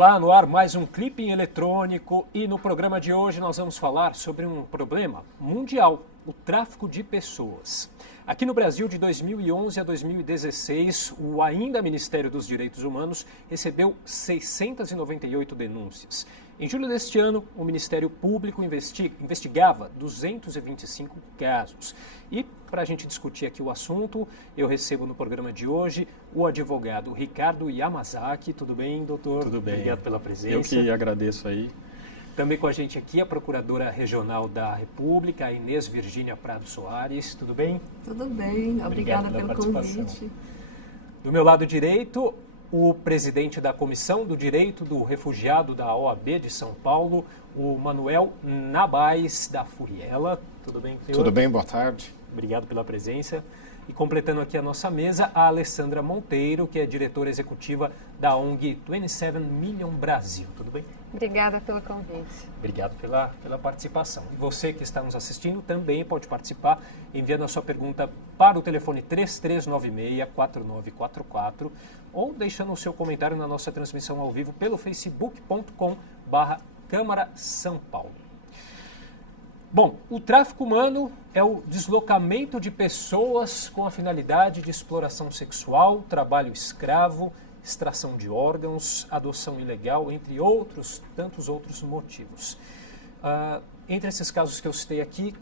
Olá, no ar mais um Clipping Eletrônico e no programa de hoje nós vamos falar sobre um problema mundial, o tráfico de pessoas. Aqui no Brasil, de 2011 a 2016, o ainda Ministério dos Direitos Humanos recebeu 698 denúncias. Em julho deste ano, o Ministério Público investigava 225 casos. E, para a gente discutir aqui o assunto, eu recebo no programa de hoje o advogado Ricardo Yamazaki. Tudo bem, doutor? Tudo bem. Obrigado pela presença. Eu que agradeço aí. Também com a gente aqui a Procuradora Regional da República, a Inês Virgínia Prado Soares. Tudo bem? Tudo bem. Obrigada pelo participação. convite. Do meu lado direito, o presidente da Comissão do Direito do Refugiado da OAB de São Paulo, o Manuel Nabais da Furiela. Tudo bem, senhor? Tudo bem, boa tarde. Obrigado pela presença. E completando aqui a nossa mesa, a Alessandra Monteiro, que é diretora executiva da ONG 27 Million Brasil. Tudo bem? Obrigada pelo convite. Obrigado pela participação. E você que está nos assistindo também pode participar enviando a sua pergunta para o telefone 3396-4944 ou deixando o seu comentário na nossa transmissão ao vivo pelo facebook.com/Câmara São Paulo. Bom, o tráfico humano é o deslocamento de pessoas com a finalidade de exploração sexual, trabalho escravo, extração de órgãos, adoção ilegal, entre tantos outros motivos. Entre esses casos que eu citei aqui,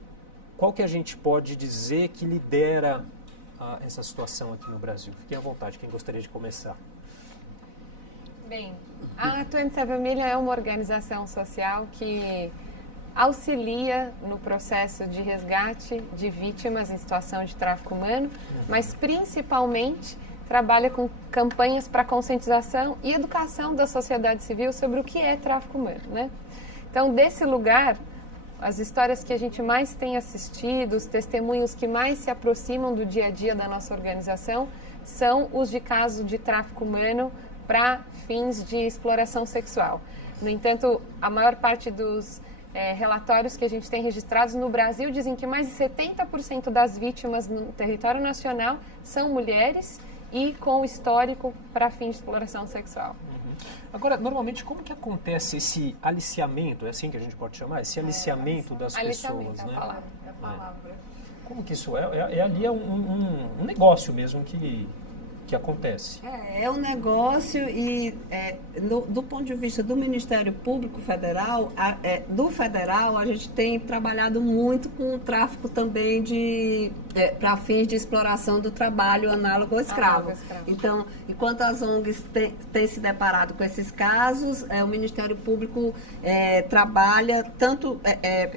qual que a gente pode dizer que lidera essa situação aqui no Brasil? Fiquem à vontade, quem gostaria de começar? Bem, a 27 Million é uma organização social que auxilia no processo de resgate de vítimas em situação de tráfico humano, mas principalmente trabalha com campanhas para conscientização e educação da sociedade civil sobre o que é tráfico humano, né? Então, desse lugar, as histórias que a gente mais tem assistido, os testemunhos que mais se aproximam do dia a dia da nossa organização, são os de casos de tráfico humano para fins de exploração sexual. No entanto, a maior parte dos relatórios que a gente tem registrados no Brasil dizem que mais de 70% das vítimas no território nacional são mulheres e com histórico para fins de exploração sexual. Agora, normalmente, como que acontece esse aliciamento, é assim que a gente pode chamar? Esse aliciamento das pessoas, né? É a palavra. Como que isso é? Ali é um negócio mesmo que acontece. É um negócio e do ponto de vista do Ministério Público Federal, do federal, a gente tem trabalhado muito com o tráfico também para fins de exploração do trabalho análogo ao escravo. Então, enquanto as ONGs têm se deparado com esses casos, o Ministério Público trabalha tanto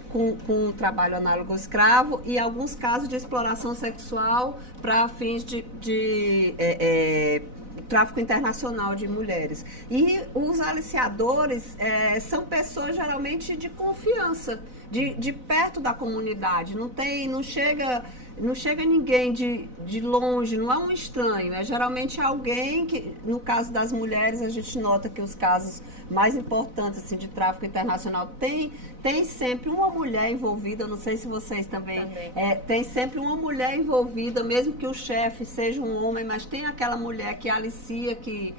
com o trabalho análogo ao escravo e alguns casos de exploração sexual para fins de tráfico internacional de mulheres. E os aliciadores são pessoas geralmente de confiança, de perto da comunidade. Não chega ninguém de longe, não é um estranho, é geralmente alguém que, no caso das mulheres, a gente nota que os casos mais importantes assim, de tráfico internacional tem sempre uma mulher envolvida, não sei se vocês também. Tem sempre uma mulher envolvida, mesmo que o chefe seja um homem, mas tem aquela mulher que alicia, que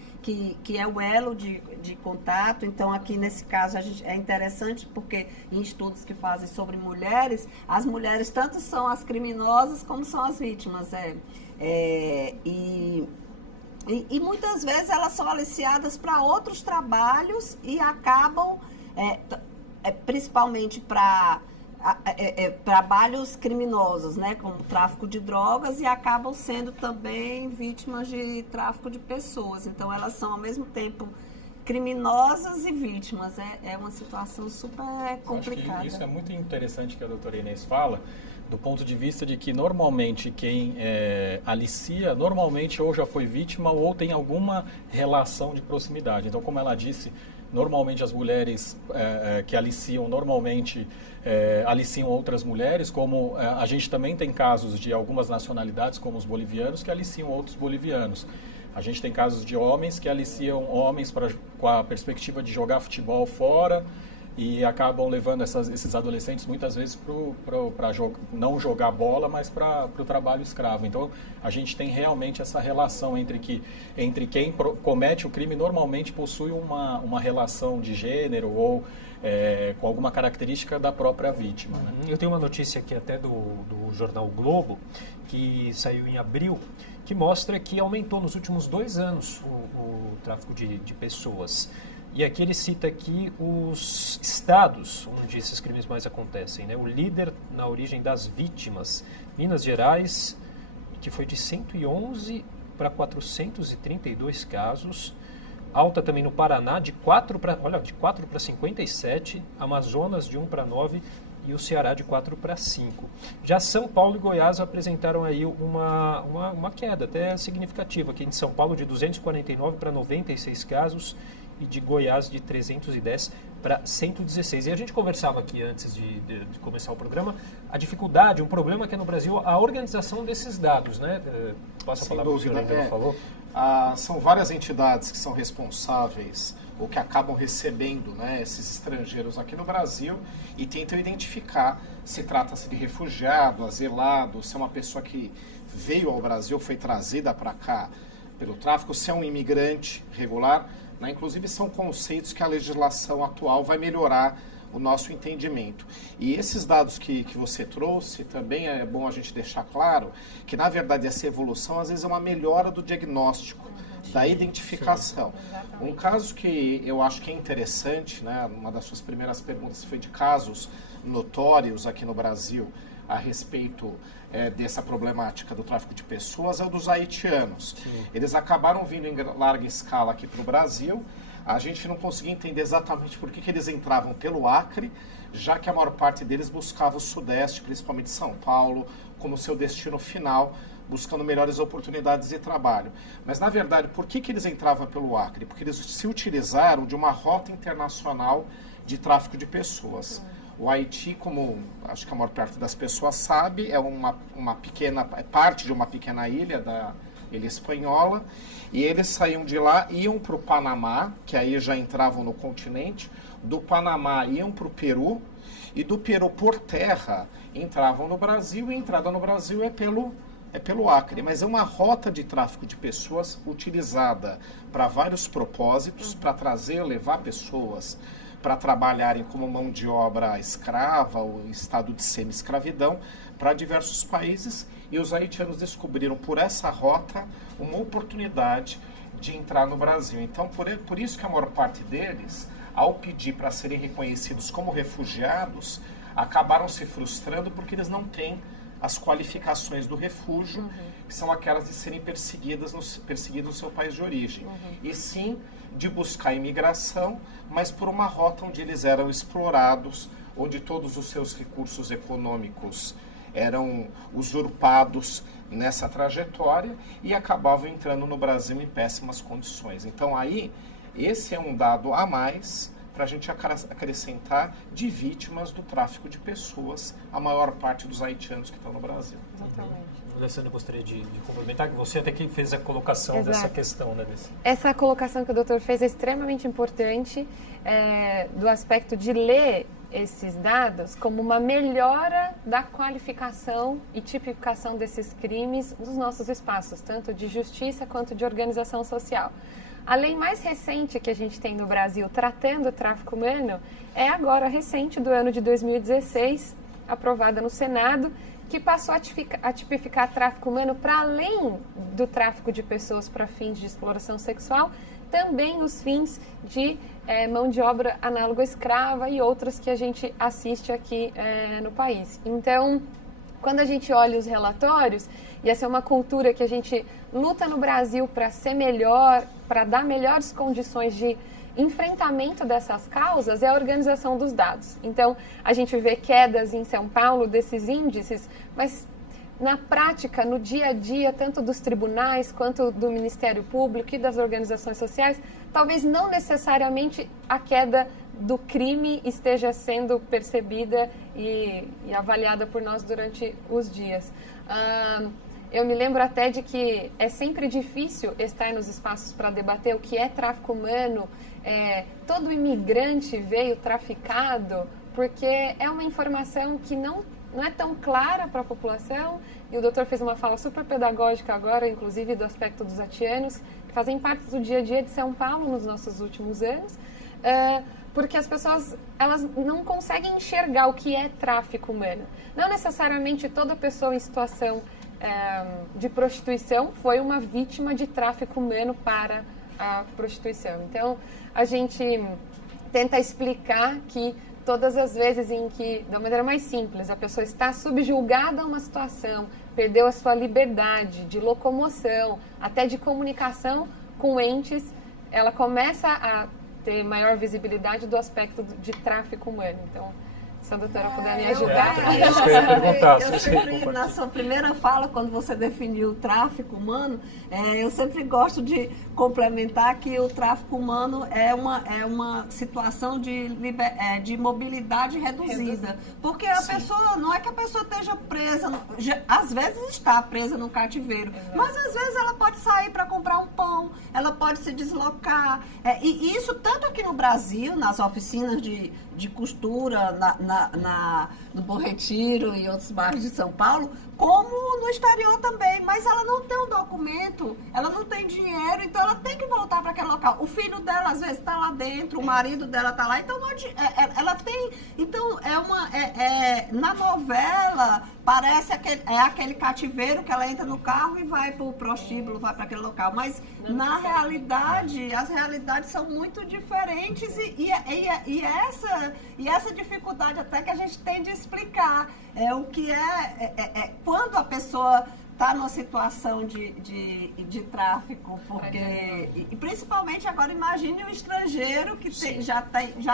é o elo de contato. Então, aqui nesse caso, é interessante porque em estudos que fazem sobre mulheres, as mulheres tanto são as criminosas como são as vítimas. E muitas vezes elas são aliciadas para outros trabalhos e acabam, principalmente para trabalhos criminosos, né, como tráfico de drogas, e acabam sendo também vítimas de tráfico de pessoas. Então, elas são, ao mesmo tempo, criminosas e vítimas. É uma situação super complicada. Acho que isso é muito interessante que a doutora Inês fala, do ponto de vista de que normalmente quem alicia, normalmente ou já foi vítima ou tem alguma relação de proximidade. Então, como ela disse, normalmente as mulheres que aliciam, normalmente aliciam outras mulheres, como a gente também tem casos de algumas nacionalidades, como os bolivianos, que aliciam outros bolivianos. A gente tem casos de homens que aliciam homens com a perspectiva de jogar futebol fora. e acabam levando esses adolescentes muitas vezes para não jogar bola, mas para o trabalho escravo. Então, a gente tem realmente essa relação entre quem comete o crime normalmente possui uma relação de gênero ou com alguma característica da própria vítima. Né? Eu tenho uma notícia aqui até do jornal o Globo, que saiu em abril, que mostra que aumentou nos últimos 2 anos o tráfico de pessoas. E aqui ele cita aqui os estados onde esses crimes mais acontecem, né? O líder na origem das vítimas, Minas Gerais, que foi de 111 para 432 casos. Alta também no Paraná, de 4 para 57, Amazonas de 1 para 9 e o Ceará de 4 para 5. Já São Paulo e Goiás apresentaram aí uma queda até significativa, aqui em São Paulo de 249 para 96 casos e de Goiás de 310 para 116. E a gente conversava aqui antes de começar o programa, a dificuldade, um problema que é no Brasil a organização desses dados, né? Passa a palavra para o senhor ainda, falou. São várias entidades que são responsáveis ou que acabam recebendo, né, esses estrangeiros aqui no Brasil e tentam identificar se trata-se de refugiado, asilado, se é uma pessoa que veio ao Brasil, foi trazida para cá pelo tráfico, se é um imigrante regular. Né? Inclusive são conceitos que a legislação atual vai melhorar o nosso entendimento. E esses dados que você trouxe, também é bom a gente deixar claro que, na verdade, essa evolução, às vezes, é uma melhora do diagnóstico, da identificação. Um caso que eu acho que é interessante, né, uma das suas primeiras perguntas foi de casos notórios aqui no Brasil a respeito dessa problemática do tráfico de pessoas, é o dos haitianos. Sim. Eles acabaram vindo em larga escala aqui para o Brasil. A gente não conseguia entender exatamente por que eles entravam pelo Acre, já que a maior parte deles buscava o Sudeste, principalmente São Paulo, como seu destino final, buscando melhores oportunidades de trabalho. Mas, na verdade, por que eles entravam pelo Acre? Porque eles se utilizaram de uma rota internacional de tráfico de pessoas. O Haiti, como acho que a maior parte das pessoas sabe, é parte de uma pequena ilha da ilha espanhola, e eles saíam de lá, iam para o Panamá, que aí já entravam no continente, do Panamá iam para o Peru, e do Peru por terra entravam no Brasil, e a entrada no Brasil é pelo Acre, mas é uma rota de tráfico de pessoas utilizada para vários propósitos, para levar pessoas para trabalharem como mão de obra escrava ou em estado de semi-escravidão para diversos países, e os haitianos descobriram por essa rota uma oportunidade de entrar no Brasil. Então, por isso que a maior parte deles, ao pedir para serem reconhecidos como refugiados, acabaram se frustrando porque eles não têm as qualificações do refúgio, que são aquelas de serem perseguidos no seu país de origem. E sim de buscar imigração, mas por uma rota onde eles eram explorados, onde todos os seus recursos econômicos eram usurpados nessa trajetória e acabavam entrando no Brasil em péssimas condições. Então aí, esse é um dado a mais para a gente acrescentar de vítimas do tráfico de pessoas, a maior parte dos haitianos que estão no Brasil. Exatamente. Alessandra, eu gostaria de complementar que você até que fez a colocação dessa questão, né? Essa colocação que o doutor fez é extremamente importante, do aspecto de ler esses dados como uma melhora da qualificação e tipificação desses crimes nos nossos espaços, tanto de justiça quanto de organização social. A lei mais recente que a gente tem no Brasil tratando o tráfico humano é agora recente, do ano de 2016, aprovada no Senado, que passou a tipificar tráfico humano para além do tráfico de pessoas para fins de exploração sexual, também os fins de mão de obra análoga escrava e outras que a gente assiste aqui no país. Então, quando a gente olha os relatórios, e essa é uma cultura que a gente luta no Brasil para ser melhor, para dar melhores condições de enfrentamento dessas causas, é a organização dos dados. Então, a gente vê quedas em São Paulo desses índices, mas na prática, no dia a dia, tanto dos tribunais quanto do Ministério Público e das organizações sociais, talvez não necessariamente a queda do crime esteja sendo percebida e avaliada por nós durante os dias. Eu me lembro até de que é sempre difícil estar nos espaços para debater o que é tráfico humano. Todo imigrante veio traficado, porque é uma informação que não é tão clara para a população. E o doutor fez uma fala super pedagógica agora, inclusive do aspecto dos haitianos, que fazem parte do dia a dia de São Paulo nos nossos últimos anos, porque as pessoas elas não conseguem enxergar o que é tráfico humano. Não necessariamente toda pessoa em situação de prostituição foi uma vítima de tráfico humano para a prostituição. Então, a gente tenta explicar que todas as vezes em que, de uma maneira mais simples, a pessoa está subjugada a uma situação, perdeu a sua liberdade de locomoção, até de comunicação com entes, ela começa a ter maior visibilidade do aspecto de tráfico humano. Então, se a doutora puder me ajudar. Eu sempre, na sua primeira fala, quando você definiu o tráfico humano, eu sempre gosto de complementar que o tráfico humano é uma situação de mobilidade reduzida. Porque a pessoa, não é que a pessoa esteja presa, às vezes está presa no cativeiro, mas às vezes ela pode sair para comprar um pão, ela pode se deslocar. E isso tanto aqui no Brasil, nas oficinas de costura, no Bom Retiro e outros bairros de São Paulo, como no exterior também. Mas ela não tem um documento, ela não tem dinheiro, então ela tem que voltar para aquele local. O filho dela, às vezes, está lá dentro, o marido dela está lá, então ela tem... Então, na novela, parece aquele cativeiro que ela entra no carro e vai para o prostíbulo, vai para aquele local. Mas, na realidade, as realidades são muito diferentes e essa dificuldade até que a gente tem de explicar o que quando a pessoa está numa situação de tráfico, porque e principalmente agora imagine um estrangeiro que já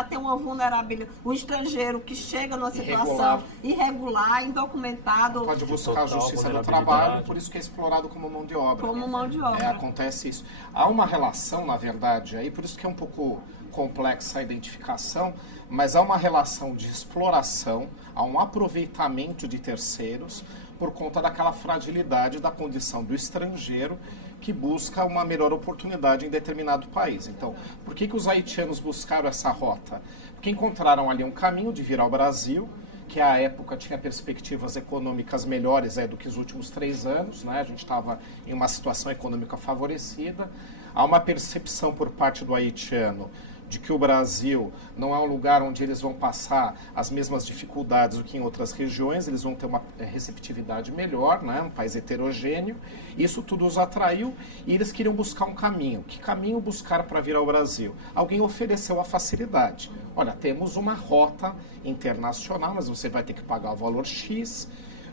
tem uma vulnerabilidade, um estrangeiro que chega numa situação irregular, indocumentado, pode buscar a justiça do trabalho, por isso que é explorado como mão de obra. Acontece isso. Há uma relação, na verdade, aí por isso que é um pouco complexa a identificação, mas há uma relação de exploração, há um aproveitamento de terceiros por conta daquela fragilidade da condição do estrangeiro que busca uma melhor oportunidade em determinado país. Então, por que os haitianos buscaram essa rota? Porque encontraram ali um caminho de vir ao Brasil, que à época tinha perspectivas econômicas melhores do que os últimos 3 anos, né? A gente estava em uma situação econômica favorecida. Há uma percepção por parte do haitiano de que o Brasil não é um lugar onde eles vão passar as mesmas dificuldades do que em outras regiões, eles vão ter uma receptividade melhor, né? Um país heterogêneo. Isso tudo os atraiu e eles queriam buscar um caminho. Que caminho buscar para vir ao Brasil? Alguém ofereceu a facilidade. Olha, temos uma rota internacional, mas você vai ter que pagar o valor X.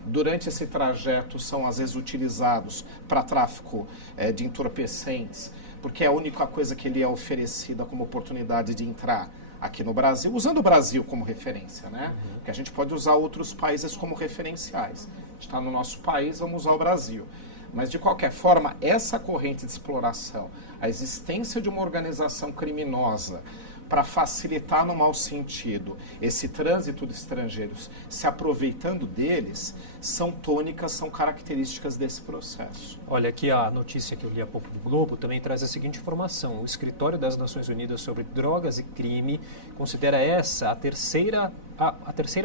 Durante esse trajeto são às vezes utilizados para tráfico de entorpecentes, porque é a única coisa que ele é oferecida como oportunidade de entrar aqui no Brasil, usando o Brasil como referência, né? Porque a gente pode usar outros países como referenciais. A gente está no nosso país, vamos usar o Brasil. Mas, de qualquer forma, essa corrente de exploração, a existência de uma organização criminosa para facilitar no mau sentido esse trânsito de estrangeiros, se aproveitando deles, são tônicas, são características desse processo. Olha, aqui a notícia que eu li há pouco do Globo também traz a seguinte informação. O Escritório das Nações Unidas sobre Drogas e Crime considera essa a terceira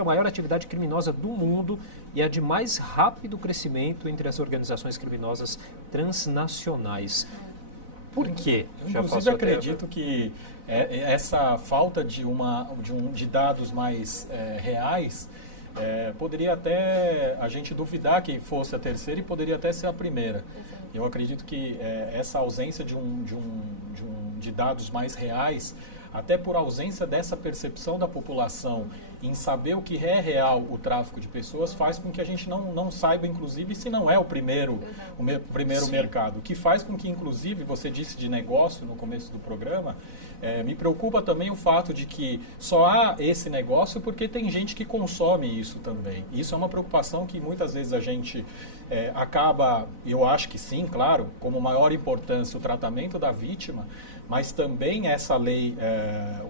maior atividade criminosa do mundo e a de mais rápido crescimento entre as organizações criminosas transnacionais. Por quê? Inclusive, acredito que essa falta de dados mais reais poderia até a gente duvidar que fosse a terceira e poderia até ser a primeira. Eu acredito que essa ausência de dados mais reais, até por ausência dessa percepção da população em saber o que é real o tráfico de pessoas, faz com que a gente não saiba, inclusive, se não é o primeiro mercado. O que faz com que, inclusive, você disse de negócio no começo do programa, me preocupa também o fato de que só há esse negócio porque tem gente que consome isso também. Isso é uma preocupação que muitas vezes a gente acaba, eu acho que sim, claro, como maior importância o tratamento da vítima, mas também essa lei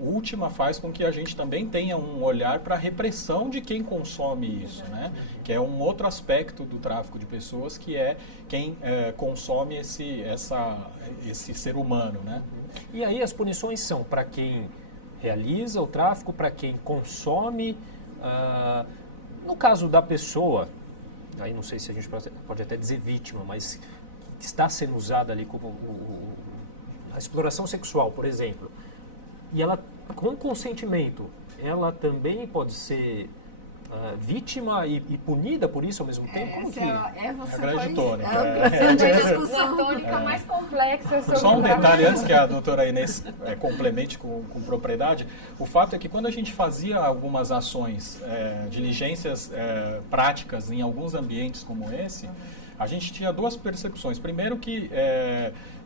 última faz com que a gente também tenha um olhar para a repressão de quem consome isso, né? Que é um outro aspecto do tráfico de pessoas, que é quem consome esse ser humano, né? E aí as punições são para quem realiza o tráfico, para quem consome. No caso da pessoa, aí não sei se a gente pode até dizer vítima, mas que está sendo usada ali como a exploração sexual, por exemplo, e ela, com consentimento, ela também pode ser vítima e punida por isso ao mesmo tempo? Como que... A grande tônica. A tônica mais complexa sobre Só um detalhe antes que a doutora Inês complemente com propriedade. O fato é que quando a gente fazia algumas ações, diligências práticas em alguns ambientes como esse, a gente tinha duas percepções. Primeiro que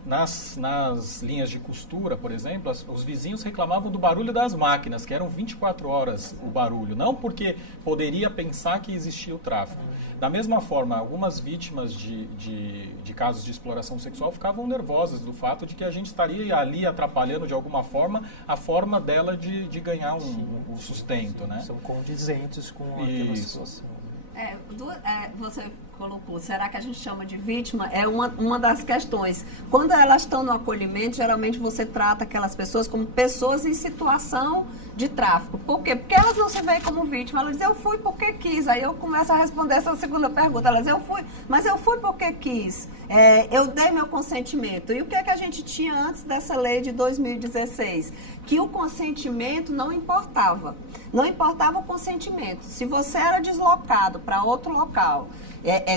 nas linhas de costura, por exemplo, os vizinhos reclamavam do barulho das máquinas, que eram 24 horas o barulho, não porque poderia pensar que existia o tráfico. Da mesma forma, algumas vítimas de casos de exploração sexual ficavam nervosas do fato de que a gente estaria ali atrapalhando de alguma forma a forma dela de ganhar um sustento, né? São condizentes com aquela situação. Você colocou, será que a gente chama de vítima? É uma das questões. Quando elas estão no acolhimento, geralmente você trata aquelas pessoas como pessoas em situação de tráfico. Por quê? Porque elas não se veem como vítima. Elas dizem, eu fui porque quis. Aí eu começo a responder essa segunda pergunta. Elas dizem, mas eu fui porque quis. Eu dei meu consentimento. E o que é que a gente tinha antes dessa lei de 2016? Que o consentimento não importava. Não importava o consentimento. Se você era deslocado para outro local,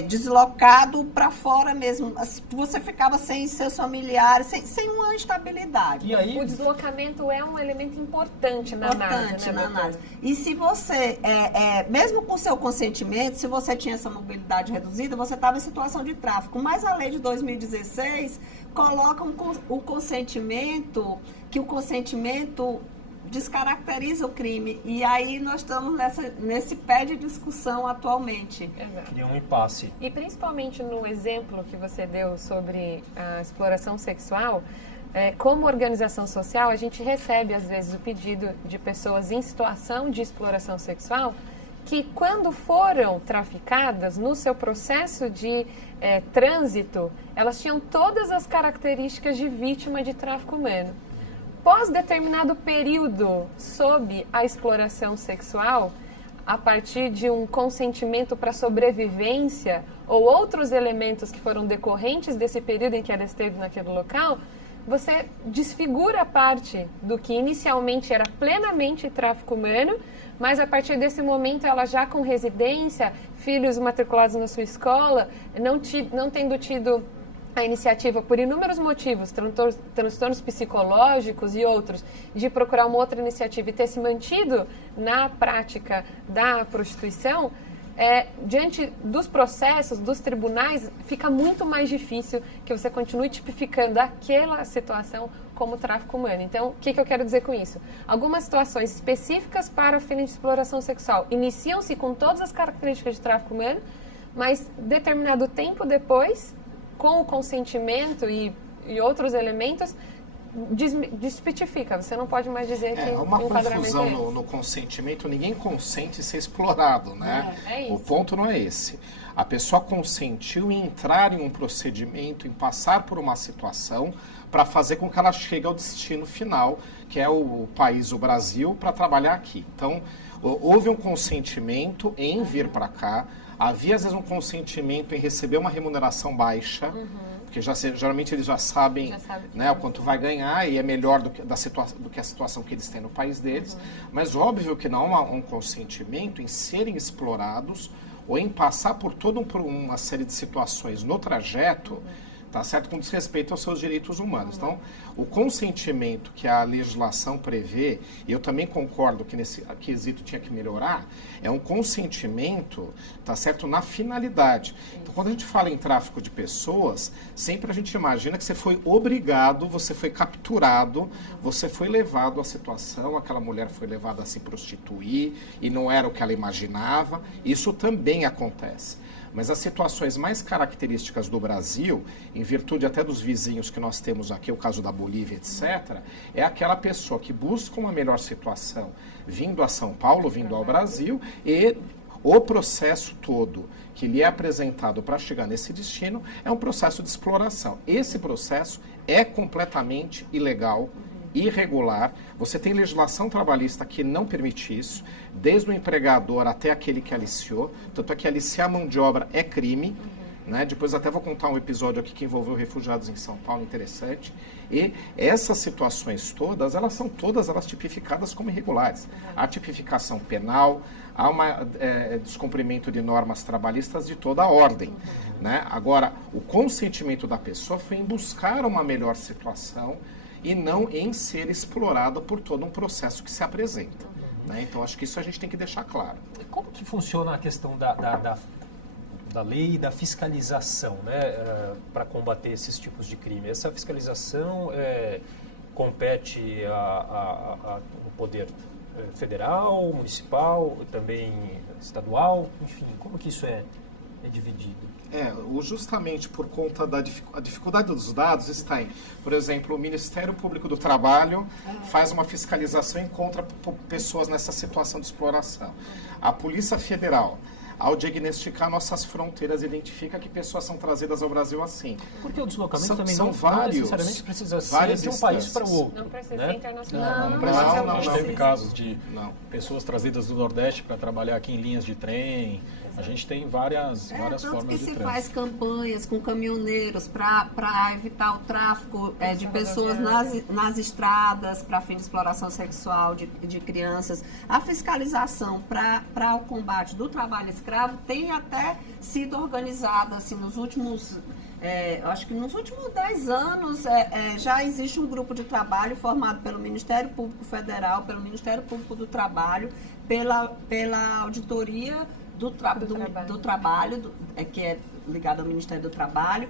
deslocado para fora mesmo, você ficava sem seus familiares, sem uma estabilidade. E aí, o deslocamento é um elemento importante na análise. E se você, mesmo com seu consentimento, se você tinha essa mobilidade reduzida, você estava em situação de tráfico. Mas a lei de 2016 coloca o consentimento, que o consentimento descaracteriza o crime. E aí nós estamos nesse pé de discussão atualmente. Cria um impasse. E principalmente no exemplo que você deu sobre a exploração sexual, como organização social, a gente recebe às vezes o pedido de pessoas em situação de exploração sexual que, quando foram traficadas, no seu processo de trânsito, elas tinham todas as características de vítima de tráfico humano. Após determinado período sob a exploração sexual, a partir de um consentimento para sobrevivência ou outros elementos que foram decorrentes desse período em que ela esteve naquele local, você desfigura a parte do que inicialmente era plenamente tráfico humano, mas a partir desse momento ela já com residência, filhos matriculados na sua escola, não tendo tido a iniciativa, por inúmeros motivos, transtornos psicológicos e outros, de procurar uma outra iniciativa e ter se mantido na prática da prostituição, diante dos processos, dos tribunais, fica muito mais difícil que você continue tipificando aquela situação como tráfico humano. Então, o que eu quero dizer com isso? Algumas situações específicas para o fim de exploração sexual iniciam-se com todas as características de tráfico humano, mas determinado tempo depois, com o consentimento e outros elementos, despetifica. Você não pode mais dizer que é uma o enquadramento confusão no consentimento. Ninguém consente ser explorado, né? É isso. O ponto não é esse. A pessoa consentiu em entrar em um procedimento, em passar por uma situação para fazer com que ela chegue ao destino final, que é o país, o Brasil, para trabalhar aqui. Então, houve um consentimento em vir para cá. Havia, às vezes, um consentimento em receber uma remuneração baixa, porque geralmente eles já sabem né, o quanto vai ganhar e é melhor do que a situação que eles têm no país deles. Mas óbvio que não há um consentimento em serem explorados ou em passar por toda uma série de situações no trajeto, tá certo, com desrespeito aos seus direitos humanos. Então, o consentimento que a legislação prevê, e eu também concordo que nesse quesito tinha que melhorar, é um consentimento, tá certo, na finalidade. Então, quando a gente fala em tráfico de pessoas, sempre a gente imagina que você foi obrigado, você foi capturado, você foi levado à situação, aquela mulher foi levada a se prostituir e não era o que ela imaginava. Isso também acontece. Mas as situações mais características do Brasil, em virtude até dos vizinhos que nós temos aqui, o caso da Bolívia, etc., é aquela pessoa que busca uma melhor situação vindo a São Paulo, vindo ao Brasil, e o processo todo que lhe é apresentado para chegar nesse destino é um processo de exploração. Esse processo é completamente ilegal, irregular. Você tem legislação trabalhista que não permite isso, desde o empregador até aquele que aliciou. Tanto é que aliciar mão de obra é crime. Né? Depois até vou contar um episódio aqui que envolveu refugiados em São Paulo, interessante. E essas situações todas, elas são todas elas tipificadas como irregulares. Há tipificação penal, há um descumprimento de normas trabalhistas de toda a ordem. Né? Agora, o consentimento da pessoa foi em buscar uma melhor situação e não em ser explorado por todo um processo que se apresenta. Né? Então, acho que isso a gente tem que deixar claro. E como que funciona a questão da lei e da fiscalização, né, para combater esses tipos de crime? Essa fiscalização compete ao poder federal, municipal, também estadual, enfim, como que isso é dividido? Justamente por conta da dificuldade dos dados está em, por exemplo, o Ministério Público do Trabalho faz uma fiscalização e encontra pessoas nessa situação de exploração. A Polícia Federal, ao diagnosticar nossas fronteiras, identifica que pessoas são trazidas ao Brasil assim. Porque o deslocamento também são não necessariamente precisa ser de um país para o outro. Não precisa né? ser internacional. Não, A gente teve casos de Não. pessoas trazidas do Nordeste para trabalhar aqui em linhas de trem. A gente tem várias Tanto formas que de se trânsito. faz campanhas com caminhoneiros para evitar o tráfico de pessoas nas estradas, para fim de exploração sexual de crianças. A fiscalização para o combate do trabalho escravo tem até sido organizada assim, nos últimos... acho que nos últimos 10 anos já existe um grupo de trabalho formado pelo Ministério Público Federal, pelo Ministério Público do Trabalho, pela Auditoria do Trabalho, que é ligado ao Ministério do Trabalho,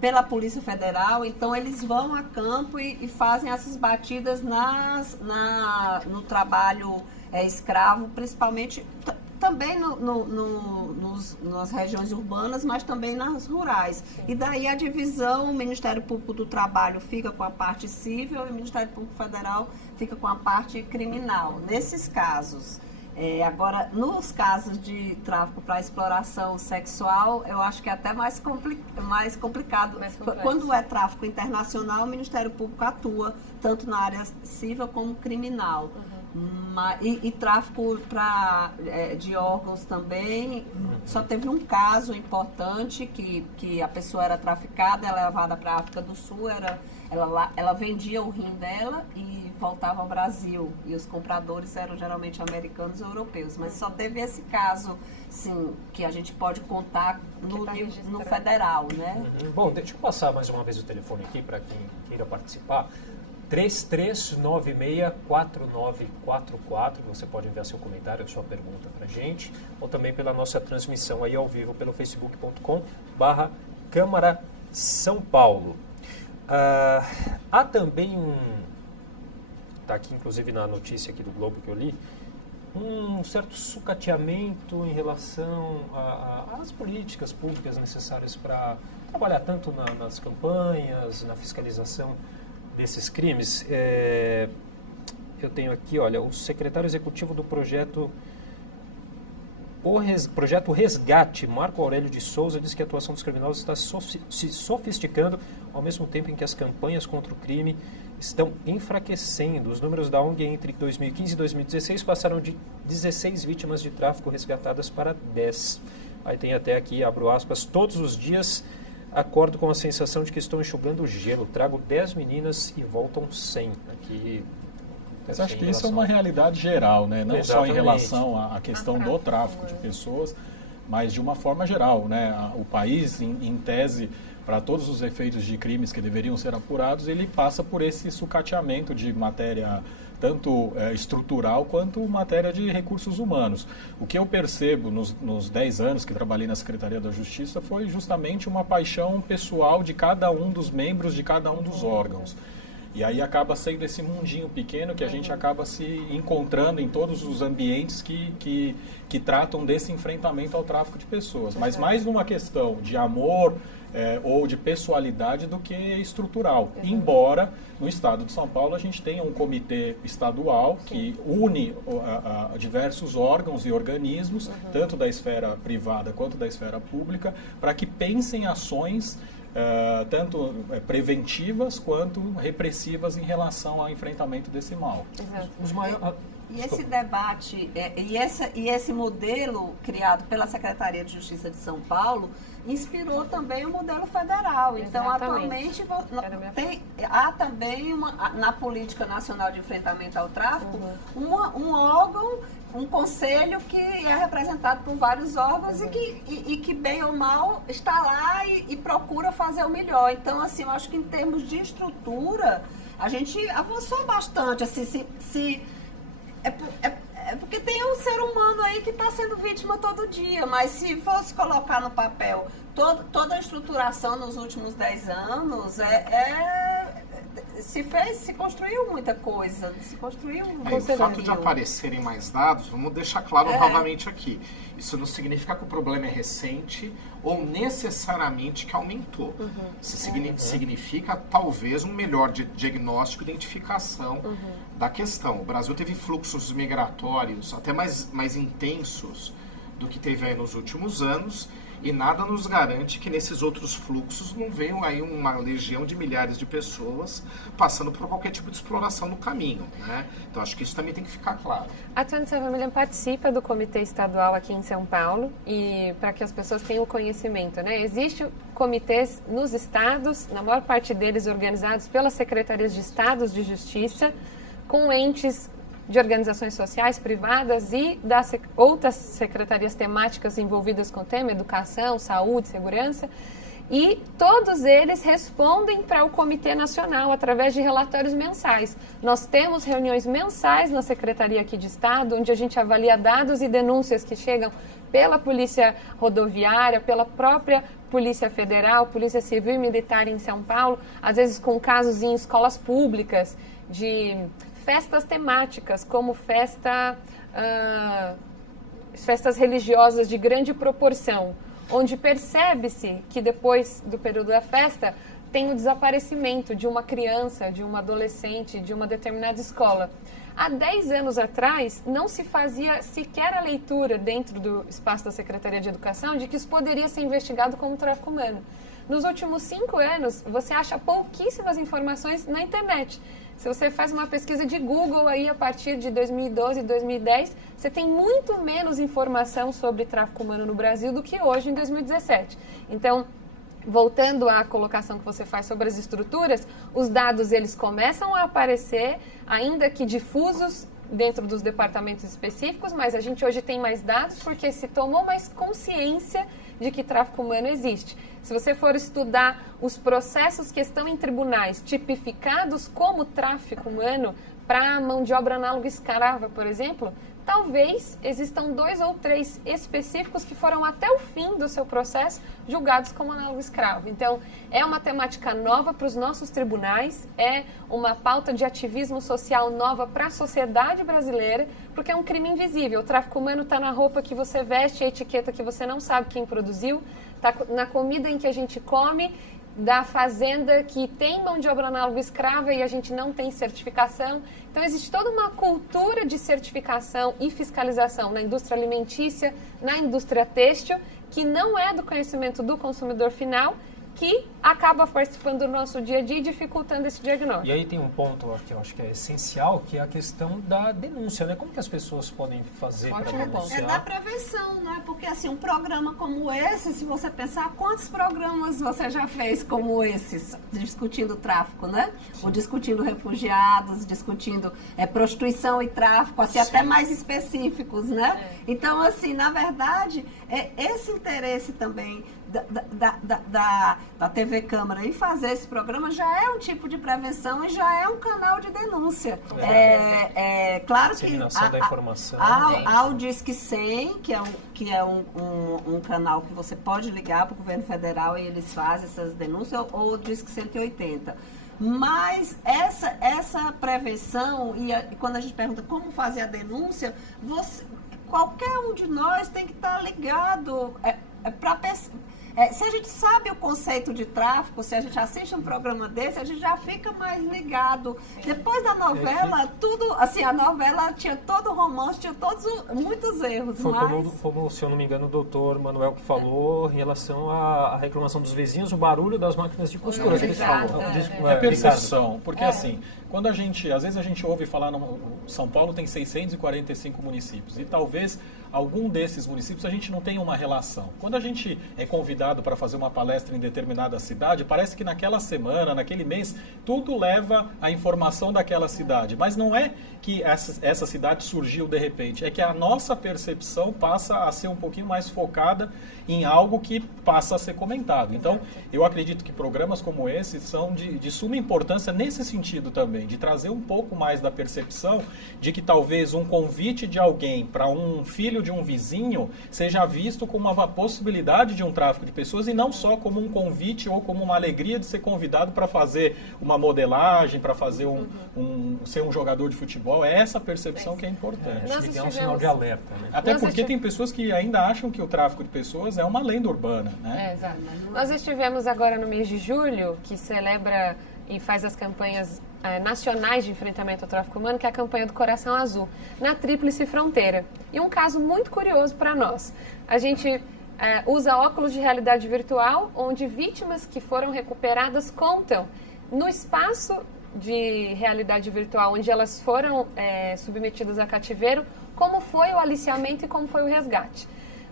pela Polícia Federal. Então, eles vão a campo e fazem essas batidas no trabalho escravo, principalmente também nas regiões urbanas, mas também nas rurais. Sim. E daí a divisão, o Ministério Público do Trabalho fica com a parte civil e o Ministério Público Federal fica com a parte criminal. Nesses casos... agora, nos casos de tráfico para exploração sexual, eu acho que é até mais complicado. Quando é tráfico internacional, o Ministério Público atua tanto na área civil como criminal. E tráfico de órgãos também. Só teve um caso importante que a pessoa era traficada, ela levada para a África do Sul, ela vendia o rim dela e voltava ao Brasil. E os compradores eram geralmente americanos ou europeus. Mas só teve esse caso, sim, que a gente pode contar no federal, né? Bom, deixa eu passar mais uma vez o telefone aqui para quem queira participar. 3396-4944, você pode enviar seu comentário, sua pergunta para a gente, ou também pela nossa transmissão aí ao vivo pelo facebook.com/Câmara São Paulo. Há também está aqui inclusive na notícia aqui do Globo que eu li, um certo sucateamento em relação às políticas públicas necessárias para trabalhar tanto nas campanhas, na fiscalização desses crimes. Eu tenho aqui, olha, o secretário executivo do projeto Resgate, Marco Aurélio de Souza, diz que a atuação dos criminosos está se sofisticando ao mesmo tempo em que as campanhas contra o crime estão enfraquecendo. Os números da ONG entre 2015 e 2016 passaram de 16 vítimas de tráfico resgatadas para 10. Aí tem até aqui, abro aspas, todos os dias acordo com a sensação de que estou enxugando gelo. Trago 10 meninas e voltam 100. Aqui, mas acho que isso é uma realidade geral, né? Não só em relação à questão do tráfico de pessoas, mas de uma forma geral, né? O país, em tese, para todos os efeitos de crimes que deveriam ser apurados, ele passa por esse sucateamento de matéria tanto estrutural quanto matéria de recursos humanos. O que eu percebo nos 10 anos que trabalhei na Secretaria da Justiça foi justamente uma paixão pessoal de cada um dos membros de cada um dos órgãos. E aí acaba sendo esse mundinho pequeno que a gente acaba se encontrando em todos os ambientes que tratam desse enfrentamento ao tráfico de pessoas. Mas mais numa questão de amor ou de pessoalidade do que estrutural. Embora no estado de São Paulo a gente tenha um comitê estadual que une diversos órgãos e organismos, tanto da esfera privada quanto da esfera pública, para que pensem ações tanto preventivas quanto repressivas em relação ao enfrentamento desse mal. Exato. E esse debate, e esse modelo criado pela Secretaria de Justiça de São Paulo inspirou também o modelo federal. Então, Exatamente. atualmente, há também, na Política Nacional de Enfrentamento ao Tráfico, um órgão, um conselho que é representado por vários órgãos e que, bem ou mal, está lá e procura fazer o melhor. Então, assim, eu acho que em termos de estrutura, a gente avançou bastante. Assim, é porque tem um ser humano aí que está sendo vítima todo dia, mas se fosse colocar no papel toda a estruturação nos últimos 10 anos, se construiu muita coisa, O fato de aparecerem mais dados, vamos deixar claro novamente aqui, isso não significa que o problema é recente ou necessariamente que aumentou. Significa talvez um melhor diagnóstico e identificação da questão. O Brasil teve fluxos migratórios até mais intensos do que teve aí nos últimos anos, e nada nos garante que nesses outros fluxos não venham aí uma legião de milhares de pessoas passando por qualquer tipo de exploração no caminho, né? Então acho que isso também tem que ficar claro. A Twente Seven Million participa do comitê estadual aqui em São Paulo, e para que as pessoas tenham conhecimento, né? Existem comitês nos estados, na maior parte deles organizados pelas secretarias de estados de justiça, com entes de organizações sociais privadas e das outras secretarias temáticas envolvidas com o tema, educação, saúde, segurança, e todos eles respondem para o Comitê Nacional através de relatórios mensais. Nós temos reuniões mensais na Secretaria aqui de Estado, onde a gente avalia dados e denúncias que chegam pela Polícia Rodoviária, pela própria Polícia Federal, Polícia Civil e Militar em São Paulo, às vezes com casos em escolas públicas, de festas temáticas, como festas religiosas de grande proporção, onde percebe-se que depois do período da festa tem o desaparecimento de uma criança, de uma adolescente, de uma determinada escola. Há 10 anos atrás, não se fazia sequer a leitura dentro do espaço da Secretaria de Educação de que isso poderia ser investigado como tráfico humano. Nos últimos 5 anos, você acha pouquíssimas informações na internet. Se você faz uma pesquisa de Google aí a partir de 2012, 2010, você tem muito menos informação sobre tráfico humano no Brasil do que hoje em 2017. Então, voltando à colocação que você faz sobre as estruturas, os dados eles começam a aparecer, ainda que difusos dentro dos departamentos específicos, mas a gente hoje tem mais dados porque se tomou mais consciência de que tráfico humano existe. Se você for estudar os processos que estão em tribunais tipificados como tráfico humano para mão de obra análoga escrava, por exemplo, talvez existam 2 ou 3 específicos que foram até o fim do seu processo julgados como análogo escravo. Então, é uma temática nova para os nossos tribunais, é uma pauta de ativismo social nova para a sociedade brasileira, porque é um crime invisível. O tráfico humano está na roupa que você veste, a etiqueta que você não sabe quem produziu, está na comida em que a gente come, da fazenda que tem mão de obra análoga escrava e a gente não tem certificação. Então, existe toda uma cultura de certificação e fiscalização na indústria alimentícia, na indústria têxtil, que não é do conhecimento do consumidor final, que acaba participando do nosso dia a dia e dificultando esse diagnóstico. E aí tem um ponto que eu acho que é essencial, que é a questão da denúncia, né? Como que as pessoas podem fazer para denunciar? É da prevenção, não é? Porque assim, um programa como esse, se você pensar, quantos programas você já fez como esses, discutindo tráfico, né? Ou discutindo refugiados, discutindo prostituição e tráfico, assim, até mais específicos, né? Então, assim, na verdade, esse interesse também da TV Câmara em fazer esse programa já é um tipo de prevenção e já é um canal de denúncia. Claro que da informação. há o Disque 100, que é um canal que você pode ligar para o governo federal e eles fazem essas denúncias, ou o Disque 180. Mas essa prevenção, e quando a gente pergunta como fazer a denúncia, qualquer um de nós tem que estar ligado se a gente sabe o conceito de tráfico, se a gente assiste um programa desse, a gente já fica mais ligado. Depois da novela, tudo, assim, a novela tinha todo o romance, tinha muitos erros. Foi como, se eu não me engano, o doutor Manuel que falou em relação à reclamação dos vizinhos, o barulho das máquinas de costura. É percepção, porque assim, quando às vezes a gente ouve falar, São Paulo tem 645 municípios, e talvez algum desses municípios a gente não tenha uma relação. Quando a gente é convidado para fazer uma palestra em determinada cidade, parece que naquela semana, naquele mês, tudo leva a informação daquela cidade. Mas não é que essa cidade surgiu de repente, é que a nossa percepção passa a ser um pouquinho mais focada em algo que passa a ser comentado. Então, eu acredito que programas como esse são de suma importância nesse sentido também, de trazer um pouco mais da percepção de que talvez um convite de alguém para um filho de um vizinho seja visto como uma possibilidade de um tráfico de pessoas e não só como um convite ou como uma alegria de ser convidado para fazer uma modelagem, para fazer ser um jogador de futebol. É essa percepção que é importante. Acho que é um sinal de alerta. Né? Até porque tem pessoas que ainda acham que o tráfico de pessoas é uma lenda urbana. Né? Exato. Nós estivemos agora no mês de julho, que celebra e faz as campanhas nacionais de enfrentamento ao tráfico humano, que é a campanha do Coração Azul, na Tríplice Fronteira. E um caso muito curioso para nós. A gente usa óculos de realidade virtual, onde vítimas que foram recuperadas contam no espaço de realidade virtual, onde elas foram submetidas a cativeiro, como foi o aliciamento e como foi o resgate.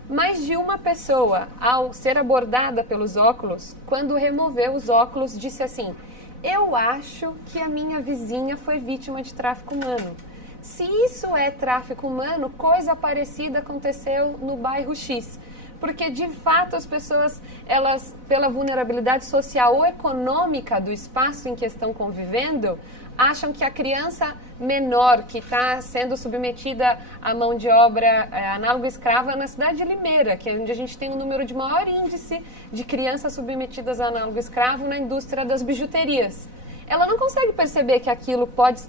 Mais de uma pessoa, ao ser abordada pelos óculos, quando removeu os óculos, disse assim: eu acho que a minha vizinha foi vítima de tráfico humano. Se isso é tráfico humano, coisa parecida aconteceu no bairro X. Porque, de fato, as pessoas, elas, pela vulnerabilidade social ou econômica do espaço em que estão convivendo, acham que a criança menor que está sendo submetida à mão de obra análoga escrava na cidade de Limeira, que é onde a gente tem um número de maior índice de crianças submetidas a análogo escravo na indústria das bijuterias. Ela não consegue perceber que aquilo pode,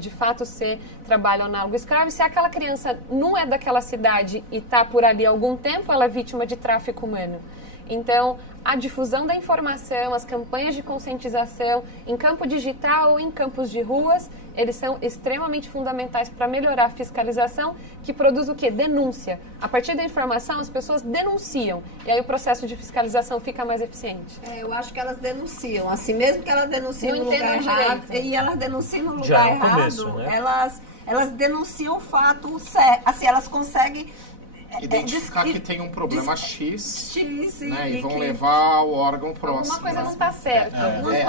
de fato, ser trabalho análogo escravo. Se aquela criança não é daquela cidade e está por ali há algum tempo, ela é vítima de tráfico humano. Então, a difusão da informação, as campanhas de conscientização em campo digital ou em campos de ruas, eles são extremamente fundamentais para melhorar a fiscalização, que produz o quê? Denúncia. A partir da informação, as pessoas denunciam. E aí o processo de fiscalização fica mais eficiente. Eu acho que elas denunciam. Assim, mesmo que elas denunciem no lugar errado, e elas denunciam no lugar errado, começo, né? elas denunciam o fato certo. Assim, elas conseguem identificar que tem um problema X, né, e vão que levar ao órgão próximo. Alguma coisa não está certa.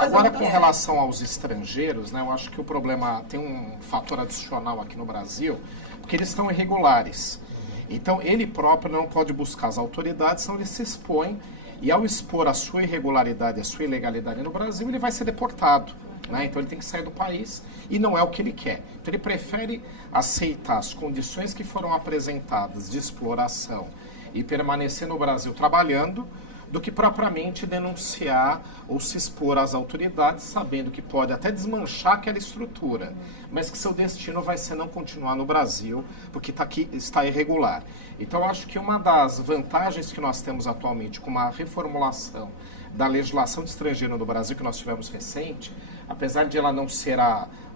Agora, com relação aos estrangeiros, né, eu acho que o problema tem um fator adicional aqui no Brasil, porque eles estão irregulares. Então, ele próprio não pode buscar as autoridades, senão ele se expõe, e ao expor a sua irregularidade, a sua ilegalidade no Brasil, ele vai ser deportado. Né? Então ele tem que sair do país e não é o que ele quer. Então ele prefere aceitar as condições que foram apresentadas de exploração e permanecer no Brasil trabalhando, do que propriamente denunciar ou se expor às autoridades, sabendo que pode até desmanchar aquela estrutura, mas que seu destino vai ser não continuar no Brasil, porque está irregular. Então, eu acho que uma das vantagens que nós temos atualmente com uma reformulação da legislação de estrangeiro no Brasil, que nós tivemos recente, apesar de ela não ser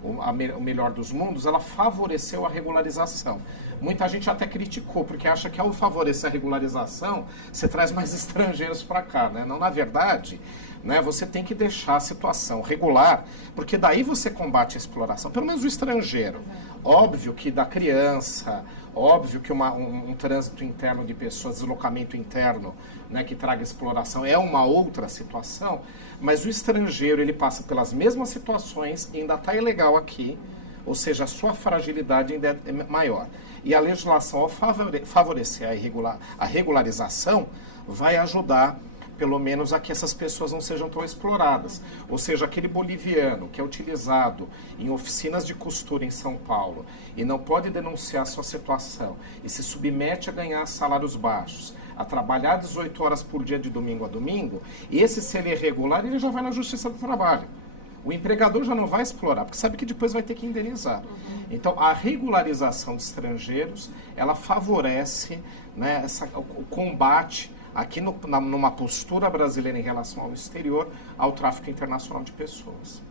o melhor dos mundos, ela favoreceu a regularização. Muita gente até criticou, porque acha que ao favorecer a regularização, você traz mais estrangeiros para cá, né? Não, na verdade, né, você tem que deixar a situação regular, porque daí você combate a exploração, pelo menos o estrangeiro. Óbvio que da criança, óbvio que um trânsito interno de pessoas, deslocamento interno, né, que traga exploração é uma outra situação, mas o estrangeiro ele passa pelas mesmas situações e ainda está ilegal aqui, ou seja, a sua fragilidade ainda é maior. E a legislação, ao favorecer a regularização, vai ajudar, pelo menos, a que essas pessoas não sejam tão exploradas. Ou seja, aquele boliviano que é utilizado em oficinas de costura em São Paulo e não pode denunciar sua situação e se submete a ganhar salários baixos, a trabalhar 18 horas por dia de domingo a domingo, esse, se ele é irregular, ele já vai na Justiça do Trabalho. o empregador já não vai explorar, porque sabe que depois vai ter que indenizar. Então, a regularização de estrangeiros, ela favorece, né, o combate aqui numa postura brasileira em relação ao exterior, ao tráfico internacional de pessoas.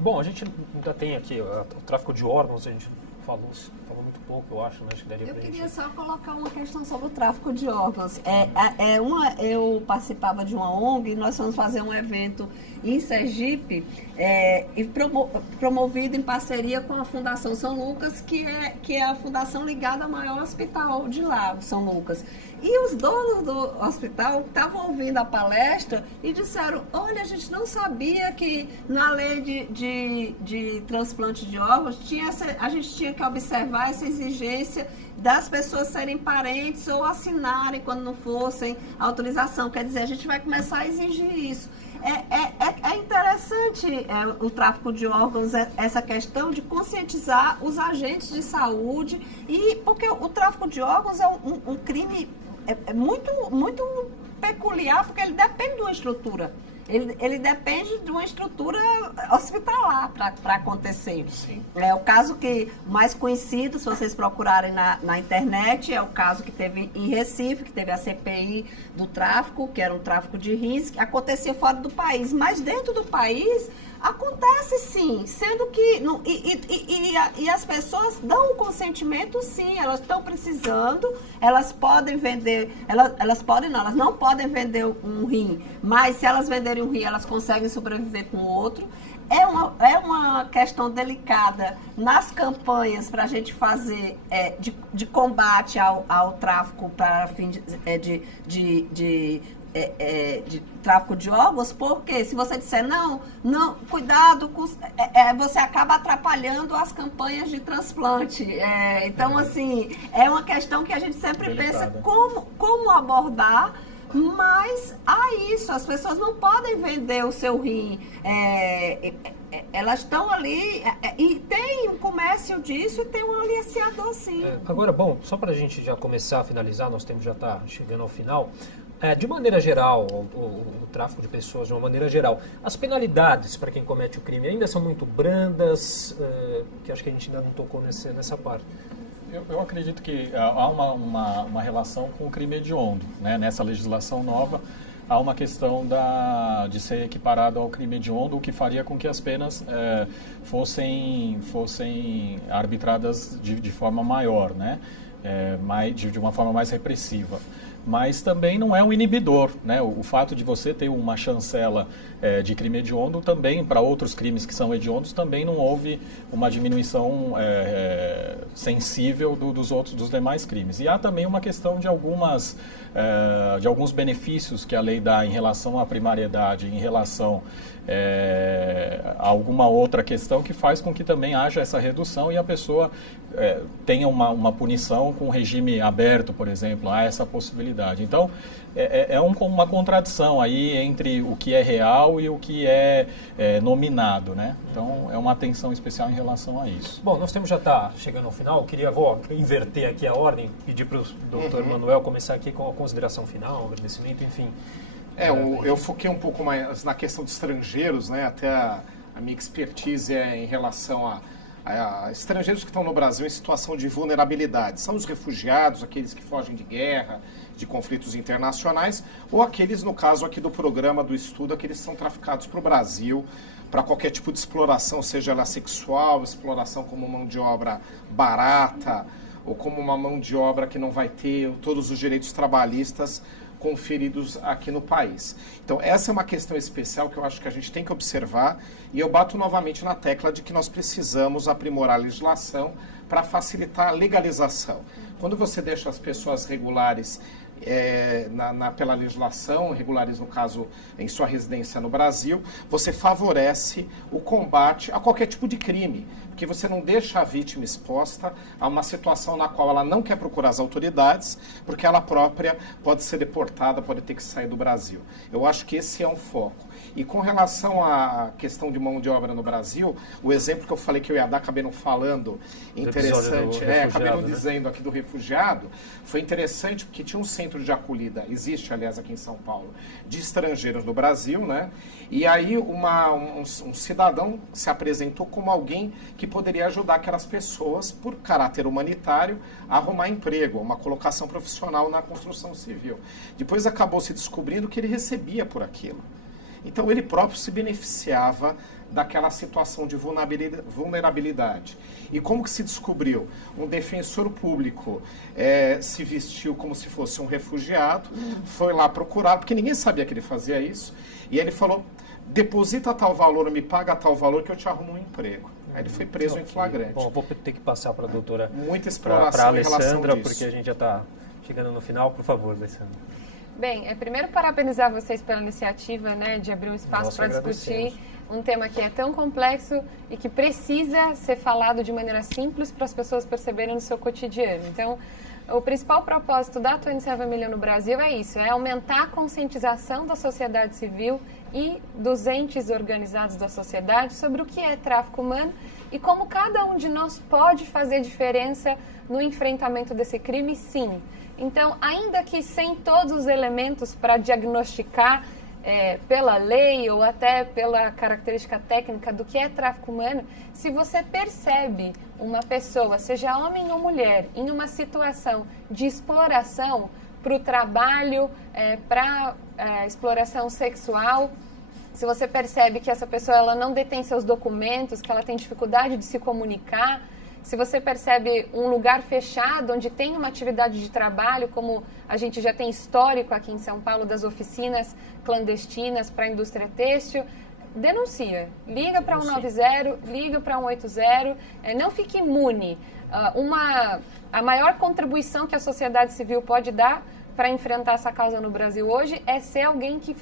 Bom, a gente ainda tem aqui o tráfico de órgãos, a gente falou muito pouco, eu acho, né? Acho que daria Eu pra queria gente... só colocar uma questão sobre o tráfico de órgãos. Eu participava de uma ONG e nós fomos fazer um evento em Sergipe e promovido em parceria com a Fundação São Lucas, que é a fundação ligada ao maior hospital de lá, o São Lucas. E os donos do hospital estavam ouvindo a palestra e disseram, olha, a gente não sabia que na lei de transplante de órgãos a gente tinha que observar essa exigência das pessoas serem parentes ou assinarem quando não fossem autorização. Quer dizer, a gente vai começar a exigir isso. É interessante o tráfico de órgãos, essa questão de conscientizar os agentes de saúde, porque o tráfico de órgãos é um crime muito, muito peculiar, porque ele depende de uma estrutura. Ele depende de uma estrutura hospitalar para acontecer. Sim. É o caso mais conhecido, se vocês procurarem na internet, é o caso que teve em Recife, que teve a CPI do tráfico, que era um tráfico de rins, que acontecia fora do país. Mas dentro do país, acontece sim, sendo que... E as pessoas dão um consentimento, sim, elas estão precisando, elas podem vender, elas não podem vender um rim, mas se elas venderem um rim, elas conseguem sobreviver com o outro. É uma questão delicada nas campanhas para a gente fazer de combate ao tráfico para fim de tráfico de órgãos, porque se você disser não, cuidado, você acaba atrapalhando as campanhas de transplante. Então, assim, é uma questão que a gente sempre pensa como abordar, mas isso, as pessoas não podem vender o seu rim. Elas estão ali e tem um comércio disso e tem um aliciador, sim. Agora, bom, só para a gente já começar a finalizar, nosso tempo já está chegando ao final. De maneira geral, o tráfico de pessoas de uma maneira geral, as penalidades para quem comete o crime ainda são muito brandas, que acho que a gente ainda não tocou nessa parte. Eu acredito que há uma relação com o crime hediondo, né? Nessa legislação nova, há uma questão de ser equiparado ao crime hediondo, o que faria com que as penas fossem arbitradas de forma maior, né? De uma forma mais repressiva. Mas também não é um inibidor, né? O fato de você ter uma chancela de crime hediondo também, para outros crimes que são hediondos, também não houve uma diminuição sensível dos demais crimes. E há também uma questão de alguns benefícios que a lei dá em relação à primariedade, em relação a alguma outra questão que faz com que também haja essa redução e a pessoa tenha uma punição com regime aberto, por exemplo, há essa possibilidade. Então, uma contradição aí entre o que é real e o que é nominado, né? Então, é uma atenção especial em relação a isso. Bom, nosso tempo já está chegando ao final. Vou inverter aqui a ordem, pedir para o Dr. Manuel começar aqui com a consideração final, o agradecimento, enfim. Eu foquei um pouco mais na questão de estrangeiros, né? Até a minha expertise em relação a estrangeiros que estão no Brasil em situação de vulnerabilidade. São os refugiados, aqueles que fogem de guerra, de conflitos internacionais, ou aqueles, no caso aqui do programa do estudo, aqueles que são traficados para o Brasil, para qualquer tipo de exploração, seja ela sexual, exploração como mão de obra barata, ou como uma mão de obra que não vai ter todos os direitos trabalhistas conferidos aqui no país. Então, essa é uma questão especial que eu acho que a gente tem que observar, e eu bato novamente na tecla de que nós precisamos aprimorar a legislação para facilitar a legalização. Quando você deixa as pessoas regulares pela legislação, regulares no caso em sua residência no Brasil, você favorece o combate a qualquer tipo de crime. porque você não deixa a vítima exposta a uma situação na qual ela não quer procurar as autoridades, porque ela própria pode ser deportada, pode ter que sair do Brasil. Eu acho que esse é um foco. E com relação à questão de mão de obra no Brasil, o exemplo que eu falei que eu ia dar, acabei não falando, interessante, acabei não dizendo aqui do refugiado, foi interessante porque tinha um centro de acolhida, existe aliás aqui em São Paulo, de estrangeiros no Brasil, né? E aí um cidadão se apresentou como alguém que poderia ajudar aquelas pessoas, por caráter humanitário, a arrumar emprego, uma colocação profissional na construção civil. Depois acabou se descobrindo que ele recebia por aquilo. Então ele próprio se beneficiava daquela situação de vulnerabilidade. E como que se descobriu? Um defensor público se vestiu como se fosse um refugiado, foi lá procurar, porque ninguém sabia que ele fazia isso, e ele falou, deposita tal valor, me paga tal valor que eu te arrumo um emprego. Aí ele foi preso em flagrante. Bom, vou ter que passar para a doutora, muita exploração para a em relação Alessandra, disso. porque a gente já está chegando no final. Por favor, Alessandra. Bem, primeiro parabenizar vocês pela iniciativa, né, de abrir um espaço para discutir um tema que é tão complexo e que precisa ser falado de maneira simples para as pessoas perceberem no seu cotidiano. Então, o principal propósito da 27 Million no Brasil é isso, é aumentar a conscientização da sociedade civil e dos entes organizados da sociedade sobre o que é tráfico humano e como cada um de nós pode fazer diferença no enfrentamento desse crime, sim. Então, ainda que sem todos os elementos para diagnosticar pela lei ou até pela característica técnica do que é tráfico humano, se você percebe uma pessoa, seja homem ou mulher, em uma situação de exploração para o trabalho, para exploração sexual, se você percebe que essa pessoa ela não detém seus documentos, que ela tem dificuldade de se comunicar, se você percebe um lugar fechado onde tem uma atividade de trabalho, como a gente já tem histórico aqui em São Paulo das oficinas clandestinas para a indústria têxtil, denuncia. Liga para 190, liga para 180, não fique imune. A maior contribuição que a sociedade civil pode dar para enfrentar essa causa no Brasil hoje é ser alguém que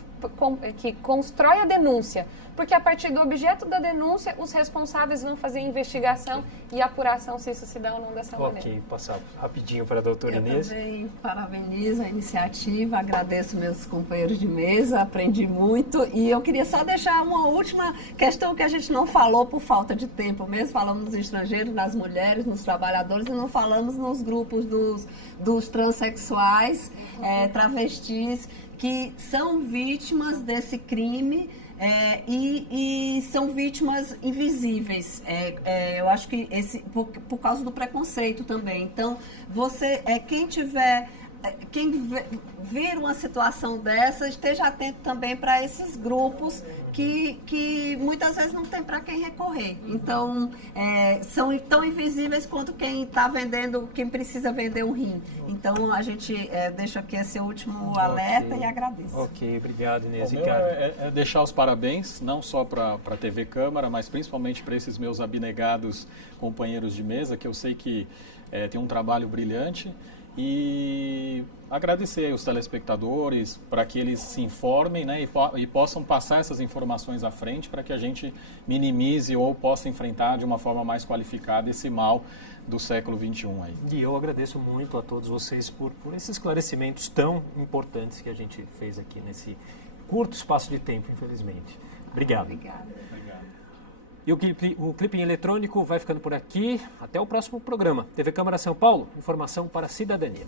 constrói a denúncia. Porque a partir do objeto da denúncia, os responsáveis vão fazer a investigação e a apuração se isso se dá ou não dessa maneira. Ok, passar rapidinho para a doutora Inês. Eu também parabenizo a iniciativa, agradeço meus companheiros de mesa, aprendi muito. E eu queria só deixar uma última questão que a gente não falou por falta de tempo mesmo. Falamos nos estrangeiros, nas mulheres, nos trabalhadores e não falamos nos grupos dos transexuais, travestis, que são vítimas desse crime. E são vítimas invisíveis. Eu acho que por causa do preconceito também. Então, quem vir uma situação dessa, esteja atento também para esses grupos que muitas vezes não tem para quem recorrer. Então, são tão invisíveis quanto quem está vendendo, quem precisa vender um rim. Então, a gente deixa aqui esse último alerta e agradeço. Ok, obrigado, Inês. O meu é deixar os parabéns, não só para a TV Câmara, mas principalmente para esses meus abnegados companheiros de mesa, que eu sei que tem um trabalho brilhante. E agradecer aos telespectadores para que eles se informem, né, e possam passar essas informações à frente para que a gente minimize ou possa enfrentar de uma forma mais qualificada esse mal do século XXI. Aí. E eu agradeço muito a todos vocês por esses esclarecimentos tão importantes que a gente fez aqui nesse curto espaço de tempo, infelizmente. Obrigado. Obrigada. E o Clipe em Eletrônico vai ficando por aqui. Até o próximo programa. TV Câmara São Paulo, informação para a cidadania.